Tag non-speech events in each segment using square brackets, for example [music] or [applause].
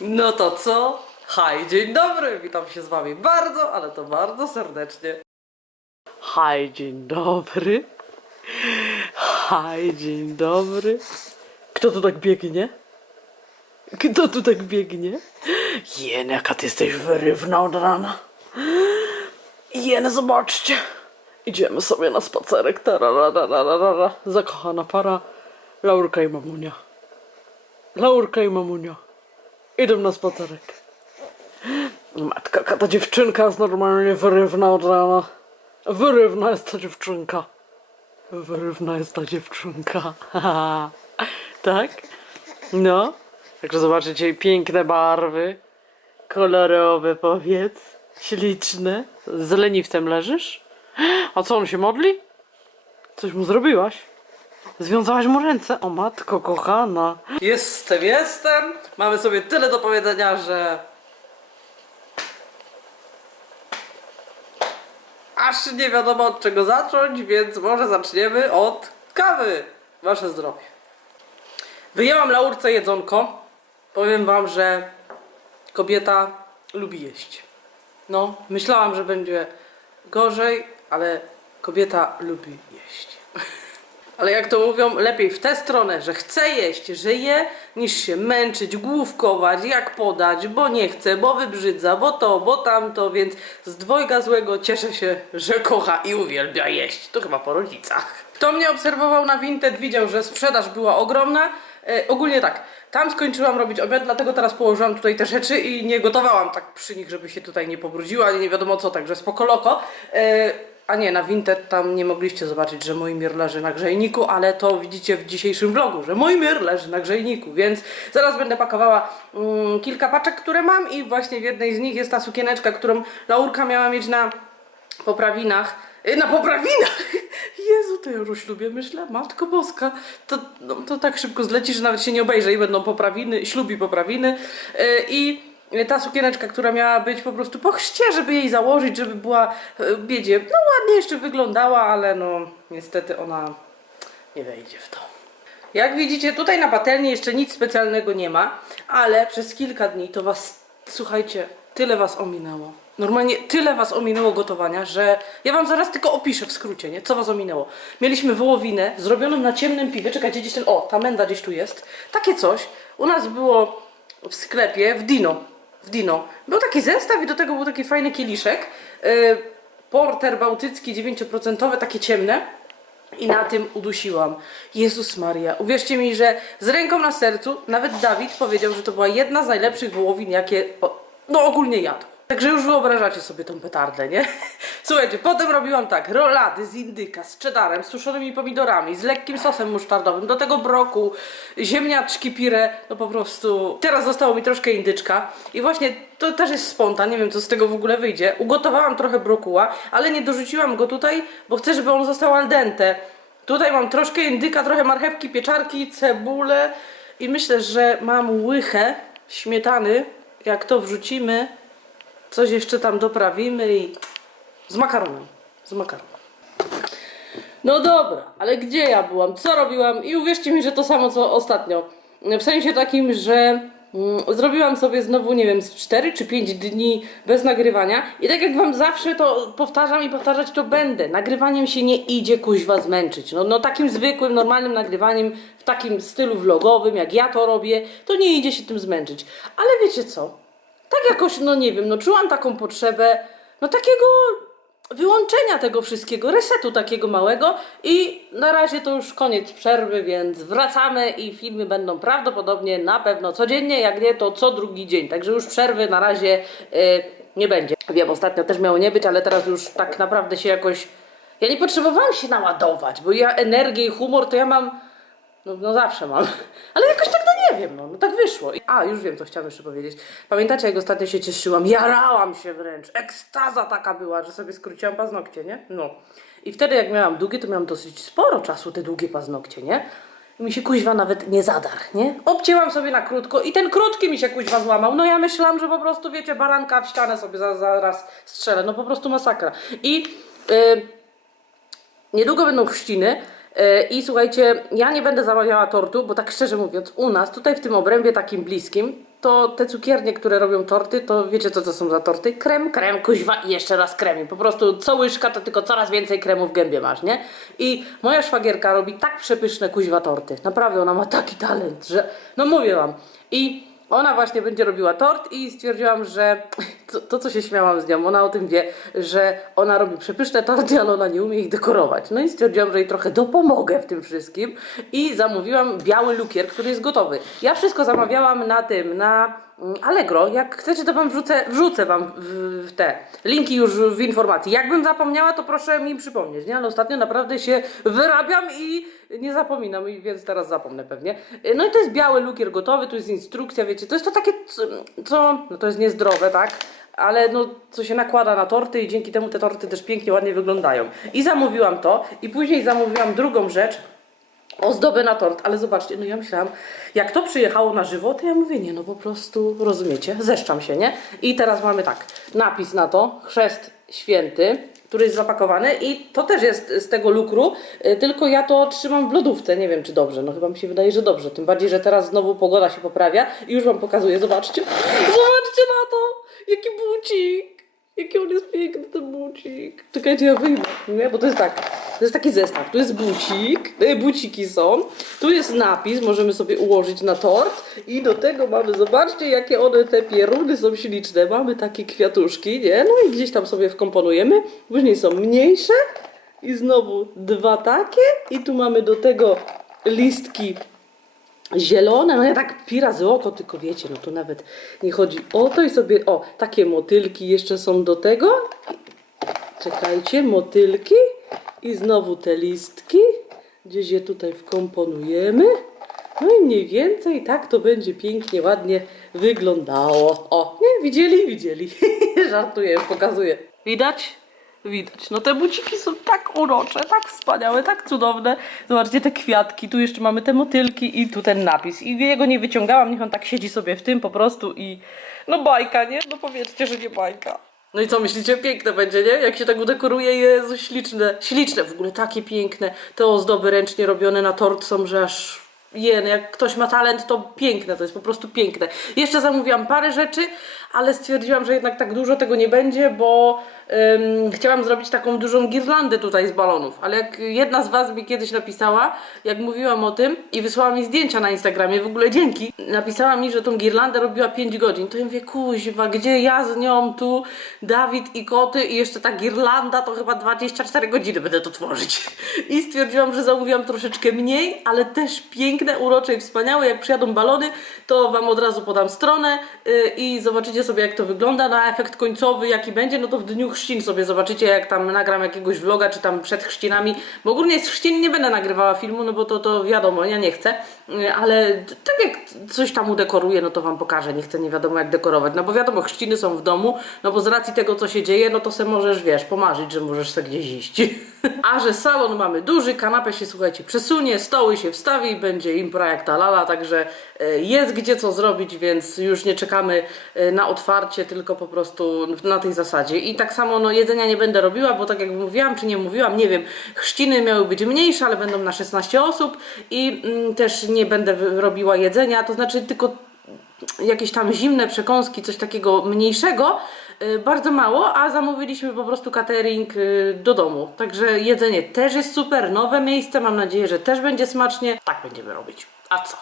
No to co? Haj, dzień dobry, witam się z wami bardzo, ale to bardzo serdecznie. Haj, dzień dobry. Haj, dzień dobry. Kto tu tak biegnie? Kto tu tak biegnie? Jen, jaka ty jesteś wyrywna od rana. Jen, zobaczcie. Idziemy sobie na spacerek. Tararararara. Zakochana para. Laurka i mamunia. Laurka i mamunia. Idę na spacerek. Matka, jaka ta dziewczynka jest normalnie wyrywna od rana. Wyrywna jest ta dziewczynka. Wyrywna jest ta dziewczynka. [laughs] tak? No. Także zobaczycie piękne barwy. Kolorowe powiedz. Śliczne. Z leniwcem leżysz? A co, on się modli? Coś mu zrobiłaś? Związałaś mu ręce? O matko kochana. Jestem, jestem. Mamy sobie tyle do powiedzenia, że... Aż nie wiadomo od czego zacząć, więc może zaczniemy od kawy. Wasze zdrowie. Wyjęłam Laurce jedzonko. Powiem wam, że kobieta lubi jeść. No, myślałam, że będzie gorzej, ale kobieta lubi jeść. [laughs] Ale jak to mówią, lepiej w tę stronę, że chce jeść, że je, niż się męczyć, główkować, jak podać, bo nie chce, bo wybrzydza, bo to, bo tamto, więc z dwojga złego cieszę się, że kocha i uwielbia jeść. To chyba po rodzicach. Kto mnie obserwował na Vinted, widział, że sprzedaż była ogromna. E, ogólnie tak, tam skończyłam robić obiad, dlatego teraz położyłam tutaj te rzeczy i nie gotowałam tak przy nich, żeby się tutaj nie pobrudziła, nie wiadomo co, także spoko loko. E, a nie, na Vinted tam nie mogliście zobaczyć, że Mojmir leży na grzejniku, ale to widzicie w dzisiejszym vlogu, że Mojmir leży na grzejniku, więc zaraz będę pakowała mm, kilka paczek, które mam i właśnie w jednej z nich jest ta sukieneczka, którą Laurka miała mieć na poprawinach. Y, Na poprawinach! [laughs] Jezu, to ja już o ślubie myślę. Matko Boska. To, no, to tak szybko zleci, że nawet się nie obejrzy i będą poprawiny, ślub i poprawiny. Y, I ta sukieneczka, która miała być po prostu po chrzcie, żeby jej założyć, żeby była y, biedzie. No ładnie jeszcze wyglądała, ale no niestety ona nie wejdzie w to. Jak widzicie, tutaj na patelni jeszcze nic specjalnego nie ma, ale przez kilka dni to was, słuchajcie, tyle was ominęło. Normalnie tyle was ominęło gotowania, że ja wam zaraz tylko opiszę w skrócie, nie? Co was ominęło. Mieliśmy wołowinę zrobioną na ciemnym piwie. Czekajcie, gdzieś ten, o, ta menda gdzieś tu jest. Takie coś. U nas było w sklepie, w Dino. W Dino. Był taki zestaw i do tego był taki fajny kieliszek. Yy, porter bałtycki 9%, takie ciemne. I na tym udusiłam. Jezus Maria. Uwierzcie mi, że z ręką na sercu nawet Dawid powiedział, że to była jedna z najlepszych wołowin, jakie no ogólnie jadł. Także już wyobrażacie sobie tą petardę, nie? Słuchajcie, potem robiłam tak, rolady z indyka, z cheddarem, z suszonymi pomidorami, z lekkim sosem musztardowym, do tego broku, ziemniaczki pire, no po prostu... Teraz zostało mi troszkę indyczka i właśnie to też jest spontan, nie wiem co z tego w ogóle wyjdzie. Ugotowałam trochę brokuła, ale nie dorzuciłam go tutaj, bo chcę, żeby on został al dente. Tutaj mam troszkę indyka, trochę marchewki, pieczarki, cebulę i myślę, że mam łychę śmietany. Jak to wrzucimy, coś jeszcze tam doprawimy i z makaronem. Z makaronem. No dobra, ale gdzie ja byłam? Co robiłam? I uwierzcie mi, że to samo co ostatnio. W sensie takim, że mm, zrobiłam sobie znowu, nie wiem, z 4 czy 5 dni bez nagrywania. I tak jak wam zawsze to powtarzam i powtarzać to będę. Nagrywaniem się nie idzie kuźwa zmęczyć. No, no takim zwykłym, normalnym nagrywaniem, w takim stylu vlogowym, jak ja to robię, to nie idzie się tym zmęczyć. Ale wiecie co? Tak jakoś, no nie wiem, no czułam taką potrzebę, no takiego wyłączenia tego wszystkiego, resetu takiego małego i na razie to już koniec przerwy, więc wracamy i filmy będą prawdopodobnie na pewno codziennie, jak nie to co drugi dzień, także już przerwy na razie y, nie będzie. Wiem, ostatnio też miało nie być, ale teraz już tak naprawdę się jakoś... Ja nie potrzebowałam się naładować, bo ja energię i humor to ja mam no, no zawsze mam. Ale jakoś tak, no nie wiem, no, no tak wyszło. A, już wiem, co chciałam jeszcze powiedzieć. Pamiętacie, jak ostatnio się cieszyłam? Jarałam się wręcz. Ekstaza taka była, że sobie skróciłam paznokcie, nie? No. I wtedy, jak miałam długie, to miałam dosyć sporo czasu te długie paznokcie, nie? I mi się kuźwa nawet nie zadar, nie? Obcięłam sobie na krótko i ten krótki mi się kuźwa złamał. No ja myślałam, że po prostu, wiecie, baranka w ścianę sobie za- zaraz strzelę. No po prostu masakra. I... Yy, Niedługo będą chrzciny. E, I słuchajcie, ja nie będę zamawiała tortu, bo tak szczerze mówiąc, u nas, tutaj w tym obrębie takim bliskim, to te cukiernie, które robią torty, to wiecie co to są za torty? Krem, krem, kuźwa i jeszcze raz krem. Po prostu co łyżka to tylko coraz więcej kremu w gębie masz, nie? I moja szwagierka robi tak przepyszne kuźwa torty. Naprawdę, ona ma taki talent, że... No mówię wam. I ona właśnie będzie robiła tort i stwierdziłam, że to, co się śmiałam z nią, ona o tym wie, że ona robi przepyszne torty, ale ona nie umie ich dekorować. No i stwierdziłam, że jej trochę dopomogę w tym wszystkim i zamówiłam biały lukier, który jest gotowy. Ja wszystko zamawiałam na tym, na Allegro. Jak chcecie, to wam wrzucę, wrzucę wam w, te linki już w informacji. Jakbym zapomniała, to proszę mi przypomnieć, nie? Ale ostatnio naprawdę się wyrabiam i nie zapominam, więc teraz zapomnę pewnie. No i to jest biały lukier gotowy, tu jest instrukcja, wiecie, to jest to takie, co no to jest niezdrowe, tak? Ale no, co się nakłada na torty i dzięki temu te torty też pięknie, ładnie wyglądają. I zamówiłam to i później zamówiłam drugą rzecz, ozdobę na tort, ale zobaczcie, no ja myślałam, jak to przyjechało na żywo, to ja mówię, nie, no po prostu, rozumiecie, zeszczam się, nie? I teraz mamy tak, napis na to, chrzest święty, który jest zapakowany i to też jest z tego lukru, y, tylko ja to trzymam w lodówce, nie wiem czy dobrze, no chyba mi się wydaje, że dobrze, tym bardziej, że teraz znowu pogoda się poprawia i już wam pokazuję, zobaczcie, zobaczcie na to, jaki bucik, Jaki on jest piękny ten bucik. Czekajcie, ja wyjmę, nie? Bo to jest tak, to jest taki zestaw. Tu jest bucik, e, buciki są. Tu jest napis, możemy sobie ułożyć na tort. I do tego mamy, zobaczcie, jakie one, te pieruny są śliczne. Mamy takie kwiatuszki, nie? No i gdzieś tam sobie wkomponujemy. Później są mniejsze. I znowu dwa takie. I tu mamy do tego listki zielone, no ja tak pi razy oko, tylko wiecie, no to nawet nie chodzi o to i sobie, o, takie motylki jeszcze są do tego. Czekajcie, motylki i znowu te listki, gdzieś je tutaj wkomponujemy. No i mniej więcej tak to będzie pięknie, ładnie wyglądało. O, nie, widzieli? Widzieli. [laughs] Żartuję, pokazuję. Widać? Widać. No te buciki są tak urocze, tak wspaniałe, tak cudowne. Zobaczcie te kwiatki, tu jeszcze mamy te motylki i tu ten napis. I jego nie wyciągałam, niech on tak siedzi sobie w tym po prostu i... No bajka, nie? No powiedzcie, że nie bajka. No i co myślicie? Piękne będzie, nie? Jak się tak udekoruje, Jezu, śliczne. Śliczne, w ogóle takie piękne. Te ozdoby ręcznie robione na tort są, że aż... Jen, jak ktoś ma talent, to piękne, to jest po prostu piękne. Jeszcze zamówiłam parę rzeczy, ale stwierdziłam, że jednak tak dużo tego nie będzie, bo chciałam zrobić taką dużą girlandę tutaj z balonów. Ale jak jedna z Was mi kiedyś napisała, jak mówiłam o tym i wysłała mi zdjęcia na Instagramie, w ogóle dzięki, napisała mi, że tą girlandę robiła 5 godzin. To ja mówię, kuźwa, gdzie ja z nią tu, Dawid i koty i jeszcze ta girlanda, to chyba 24 godziny będę to tworzyć. [laughs] I stwierdziłam, że zamówiłam troszeczkę mniej, ale też piękne, urocze i wspaniałe. Jak przyjadą balony, to Wam od razu podam stronę yy, i zobaczycie sobie jak to wygląda na efekt końcowy jaki będzie, no to w dniu chrzcin sobie zobaczycie jak tam nagram jakiegoś vloga czy tam przed chrzcinami, bo ogólnie z chrzcin nie będę nagrywała filmu, no bo to, to wiadomo, ja nie chcę, ale tak jak coś tam udekoruję, no to Wam pokażę, nie chcę nie wiadomo jak dekorować, no bo wiadomo chrzciny są w domu, no bo z racji tego co się dzieje, no to se możesz, wiesz, pomarzyć, że możesz sobie gdzieś iść. [laughs] A że salon mamy duży, kanapę się słuchajcie przesunie, stoły się wstawi i będzie impra jak ta lala, także e, jest gdzie co zrobić, więc już nie czekamy e, na otwarcie, tylko po prostu na tej zasadzie. I tak samo no jedzenia nie będę robiła, bo tak jak mówiłam, czy nie mówiłam, nie wiem, chrzciny miały być mniejsze, ale będą na 16 osób i mm, też nie będę wy- robiła jedzenia, to znaczy tylko jakieś tam zimne przekąski, coś takiego mniejszego, y, bardzo mało, a zamówiliśmy po prostu catering y, do domu. Także jedzenie też jest super, nowe miejsce, mam nadzieję, że też będzie smacznie. Tak będziemy robić. A co?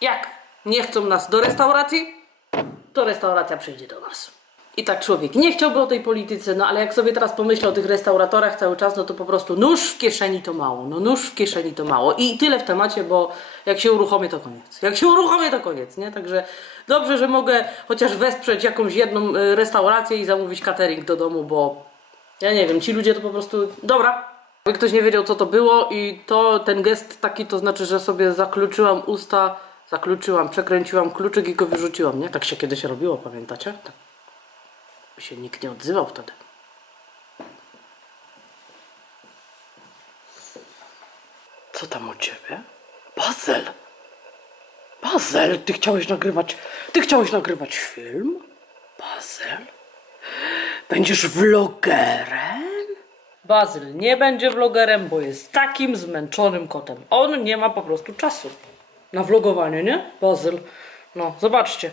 Jak nie chcą nas do restauracji, to restauracja przyjdzie do nas. I tak człowiek nie chciałby o tej polityce, no ale jak sobie teraz pomyślę o tych restauratorach cały czas, no to po prostu nóż w kieszeni to mało, no nóż w kieszeni to mało. I tyle w temacie, bo jak się uruchomię to koniec. Jak się uruchomię to koniec, nie? Także dobrze, że mogę chociaż wesprzeć jakąś jedną y, restaurację i zamówić catering do domu, bo ja nie wiem, ci ludzie to po prostu... Dobra, jakby ktoś nie wiedział co to było i to ten gest taki to znaczy, że sobie zakluczyłam usta, zakluczyłam, przekręciłam kluczyk i go wyrzuciłam, nie? Tak się kiedyś robiło, pamiętacie? Tak się nikt nie odzywał wtedy. Co tam u ciebie? Bazel! Bazel, ty chciałeś nagrywać. Ty chciałeś nagrywać film? Bazel? Będziesz vlogerem? Bazyl nie będzie vlogerem, bo jest takim zmęczonym kotem. On nie ma po prostu czasu na vlogowanie, nie? Bazyl. No, zobaczcie.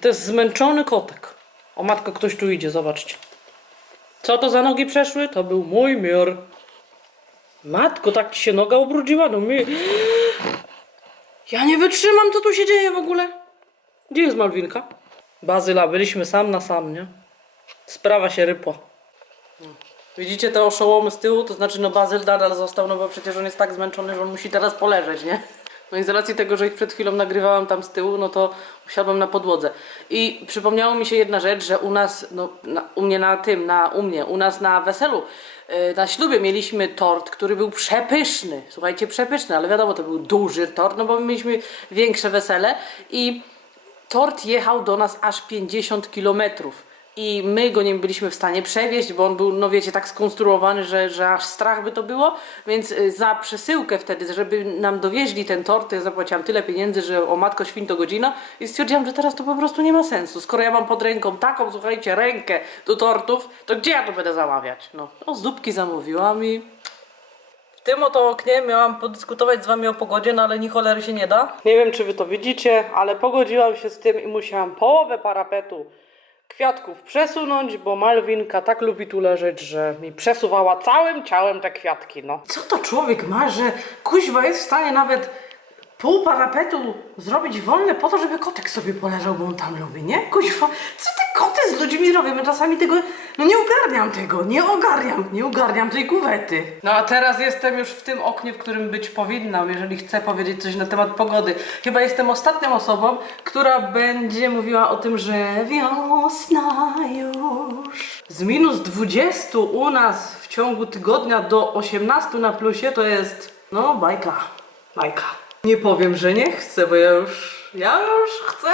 To jest zmęczony kotek. O matko, ktoś tu idzie, zobaczcie. Co to za nogi przeszły? To był mój mior. Matko, tak ci się noga ubrudziła? No mi... Ja nie wytrzymam, co tu się dzieje w ogóle. Gdzie jest Malwinka? Bazyla, byliśmy sam na sam, nie? Sprawa się rypła. Widzicie te oszołomy z tyłu? To znaczy, no Bazyl nadal został, no bo przecież on jest tak zmęczony, że on musi teraz poleżeć, nie? No i z racji tego, że ich przed chwilą nagrywałam tam z tyłu, no to usiadłam na podłodze. I przypomniało mi się jedna rzecz, że u nas, no na, u mnie na tym, na, u mnie, u nas na weselu, yy, na ślubie mieliśmy tort, który był przepyszny. Słuchajcie, przepyszny, ale wiadomo, to był duży tort, no bo my mieliśmy większe wesele i tort jechał do nas aż 50 kilometrów. I my go nie byliśmy w stanie przewieźć, bo on był, no wiecie, tak skonstruowany, że, że aż strach by to było. Więc y, za przesyłkę wtedy, żeby nam dowieźli ten tort, to ja zapłaciłam tyle pieniędzy, że o matko święto godzina. I stwierdziłam, że teraz to po prostu nie ma sensu. Skoro ja mam pod ręką taką, słuchajcie, rękę do tortów, to gdzie ja to będę zamawiać? No, no zamówiłam i w tym oto oknie miałam podyskutować z wami o pogodzie, no ale ni cholery się nie da. Nie wiem, czy wy to widzicie, ale pogodziłam się z tym i musiałam połowę parapetu kwiatków przesunąć, bo Malwinka tak lubi tu leżeć, że mi przesuwała całym ciałem te kwiatki, no. Co to człowiek ma, że kuźwa jest w stanie nawet pół parapetu zrobić wolne po to, żeby kotek sobie poleżał, bo on tam lubi, nie? Kuźwa, co te koty z ludźmi robią? Ja czasami tego, no nie ogarniam tego, nie ogarniam, nie ogarniam tej kuwety. No a teraz jestem już w tym oknie, w którym być powinnam, jeżeli chcę powiedzieć coś na temat pogody. Chyba jestem ostatnią osobą, która będzie mówiła o tym, że wiosna już. Z minus 20 u nas w ciągu tygodnia do 18 na plusie to jest, no bajka, bajka. Nie powiem, że nie chcę, bo ja już, ja już chcę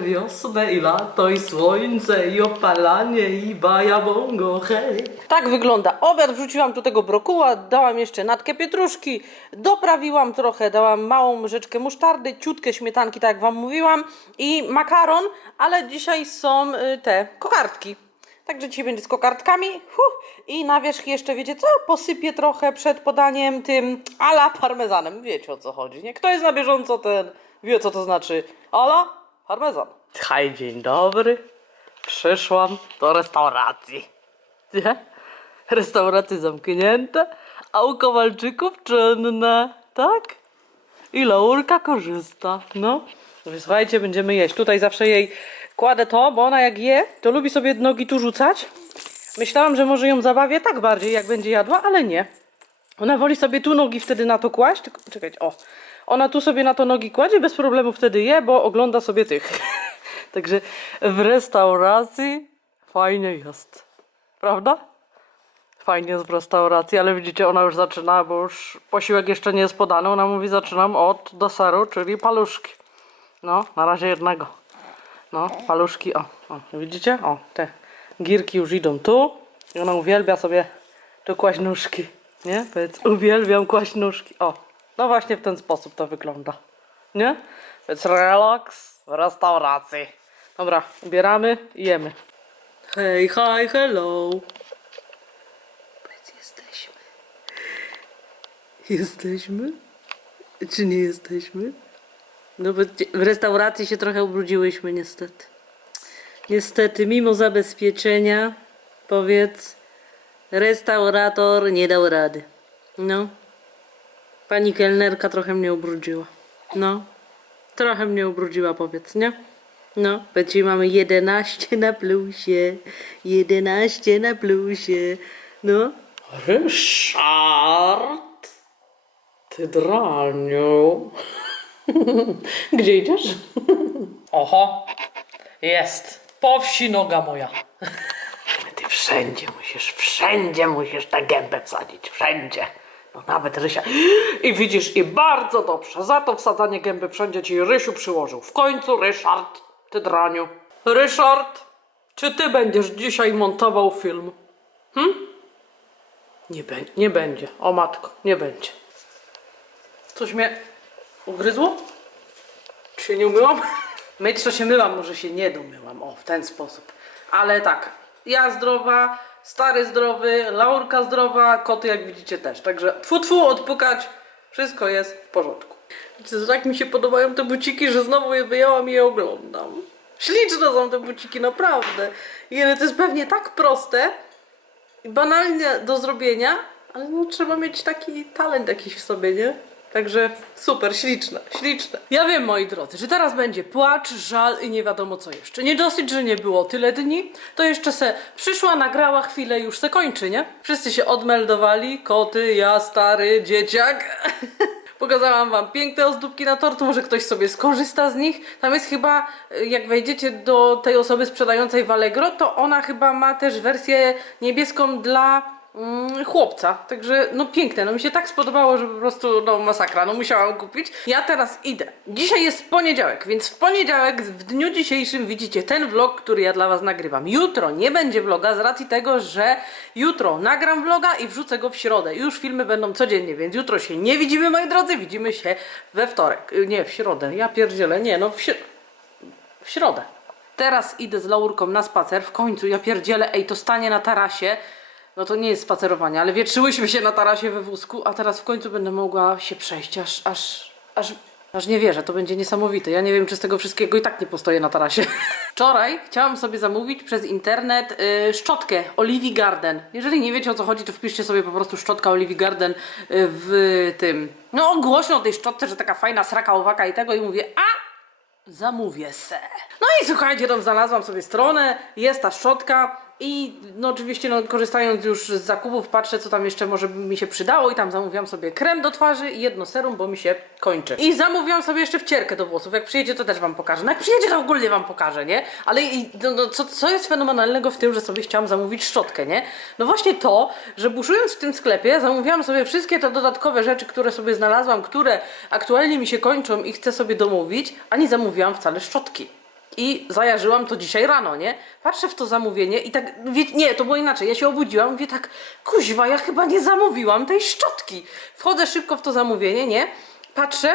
wiosnę i lato i słońce i opalanie i baja bongo, hej. Tak wygląda obiad, wrzuciłam tu tego brokuła, dałam jeszcze natkę pietruszki, doprawiłam trochę, dałam małą łyżeczkę musztardy, ciutkę śmietanki, tak jak wam mówiłam i makaron, ale dzisiaj są y, te kokardki. Także dzisiaj będzie z kokardkami. Huh. I na wierzch jeszcze, wiecie co? Posypię trochę przed podaniem tym ala parmezanem. Wiecie o co chodzi, nie? Kto jest na bieżąco, ten wie co to znaczy ala parmezan. Hej, dzień dobry. Przyszłam do restauracji. Nie? Restauracje zamknięte, a u Kowalczyków czynne, tak? I Laurka korzysta, no. Słuchajcie, będziemy jeść. Tutaj zawsze jej kładę to, bo ona jak je, to lubi sobie nogi tu rzucać. Myślałam, że może ją zabawię tak bardziej, jak będzie jadła, ale nie. Ona woli sobie tu nogi wtedy na to kłaść. Czekajcie, o. Ona tu sobie na to nogi kładzie, bez problemu wtedy je, bo ogląda sobie tych. [laughs] Także w restauracji fajnie jest. Prawda? Fajnie jest w restauracji, ale widzicie, ona już zaczyna, bo już posiłek jeszcze nie jest podany. Ona mówi, zaczynam od deseru, czyli paluszki. No, na razie jednego. No, paluszki, o, o, widzicie? O, te girki już idą tu i ona uwielbia sobie tu kłaść nóżki, nie? Więc uwielbiam kłaść nóżki, o. No właśnie w ten sposób to wygląda, nie? Więc relaks w restauracji. Dobra, ubieramy i jemy. Hej, hi, hello. Powiedz, jesteśmy. Jesteśmy? Czy nie jesteśmy? No bo w restauracji się trochę ubrudziłyśmy niestety. Niestety, mimo zabezpieczenia, powiedz, restaurator nie dał rady. No. Pani kelnerka trochę mnie ubrudziła. No. Trochę mnie ubrudziła, powiedz, nie? No, będzie mamy 11 na plusie. 11 na plusie. No. Ryszard! Ty draniu. [laughs] Gdzie idziesz? Oho, jest. Po wsi noga moja. Ty wszędzie musisz, wszędzie musisz tę gębę wsadzić, wszędzie. No nawet Rysia. I widzisz, i bardzo dobrze. Za to wsadzanie gęby wszędzie ci Rysiu przyłożył. W końcu Ryszard, ty draniu. Ryszard, czy ty będziesz dzisiaj montował film? Hm? Nie, bę- nie będzie. O matko, nie będzie. Coś mnie ugryzło? Czy się nie umyłam? [laughs] Myć to się myłam, może się nie domyłam. O, w ten sposób. Ale tak, ja zdrowa, stary zdrowy, laurka zdrowa, koty jak widzicie też. Także tfu tfu, odpukać, wszystko jest w porządku. Tak mi się podobają te buciki, że znowu je wyjęłam i je oglądam. Śliczne są te buciki, naprawdę. One to jest pewnie tak proste i banalne do zrobienia, ale no trzeba mieć taki talent jakiś w sobie, nie? Także super, śliczne, śliczne. Ja wiem, moi drodzy, że teraz będzie płacz, żal i nie wiadomo co jeszcze. Nie dosyć, że nie było tyle dni, to jeszcze se przyszła, nagrała chwilę, już se kończy, nie? Wszyscy się odmeldowali, koty, ja, stary, dzieciak. [laughs] Pokazałam wam piękne ozdóbki na tort, może ktoś sobie skorzysta z nich. Tam jest chyba, jak wejdziecie do tej osoby sprzedającej w Allegro, to ona chyba ma też wersję niebieską dla chłopca. Także no piękne, no mi się tak spodobało, że po prostu no masakra, no musiałam kupić. Ja teraz idę. Dzisiaj jest poniedziałek, więc w poniedziałek, w dniu dzisiejszym widzicie ten vlog, który ja dla was nagrywam. Jutro nie będzie vloga z racji tego, że jutro nagram vloga i wrzucę go w środę. Już filmy będą codziennie, więc jutro się nie widzimy, moi drodzy, widzimy się we wtorek. Y, Nie, w środę. Ja pierdzielę, nie, no w, w środę. Teraz idę z Laurką na spacer, w końcu ja pierdzielę, ej, to stanie na tarasie, no to nie jest spacerowanie, ale wietrzyłyśmy się na tarasie we wózku, a teraz w końcu będę mogła się przejść, aż, aż, aż, aż nie wierzę, to będzie niesamowite. Ja nie wiem, czy z tego wszystkiego i tak nie postoję na tarasie. [laughs] Wczoraj chciałam sobie zamówić przez internet y, szczotkę Olivia Garden. Jeżeli nie wiecie o co chodzi, to wpiszcie sobie po prostu szczotka Olivia Garden y, w tym, no głośno o tej szczotce, że taka fajna sraka, owaka i tego i mówię, a zamówię se. No i słuchajcie, tam znalazłam sobie stronę, jest ta szczotka i no oczywiście no, korzystając już z zakupów patrzę co tam jeszcze może mi się przydało i tam zamówiłam sobie krem do twarzy i jedno serum, bo mi się kończy. I zamówiłam sobie jeszcze wcierkę do włosów, jak przyjedzie to też wam pokażę. No jak przyjedzie to ogólnie wam pokażę, nie? Ale i, no, no, co, co jest fenomenalnego w tym, że sobie chciałam zamówić szczotkę, nie? No właśnie to, że buszując w tym sklepie zamówiłam sobie wszystkie te dodatkowe rzeczy, które sobie znalazłam, które aktualnie mi się kończą i chcę sobie domówić, a nie zamówiłam wcale szczotki. I zajarzyłam to dzisiaj rano, nie? Patrzę w to zamówienie i tak, wie, nie, to było inaczej. Ja się obudziłam, mówię tak, kuźwa, ja chyba nie zamówiłam tej szczotki. Wchodzę szybko w to zamówienie, nie? Patrzę,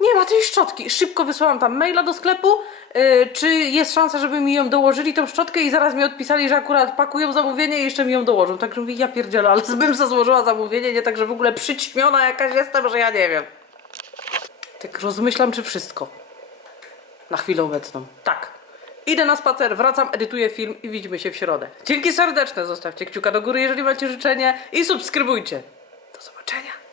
nie ma tej szczotki. Szybko wysłałam tam maila do sklepu, yy, czy jest szansa, żeby mi ją dołożyli, tą szczotkę i zaraz mi odpisali, że akurat pakują zamówienie i jeszcze mi ją dołożą. Także mówię, ja pierdzielę, ale bym złożyła zamówienie, nie? Także w ogóle przyćmiona jakaś jestem, że ja nie wiem. Tak rozmyślam, czy wszystko. Na chwilę obecną. Tak. Idę na spacer, wracam, edytuję film i widzimy się w środę. Dzięki serdeczne, zostawcie kciuka do góry, jeżeli macie życzenie i subskrybujcie. Do zobaczenia.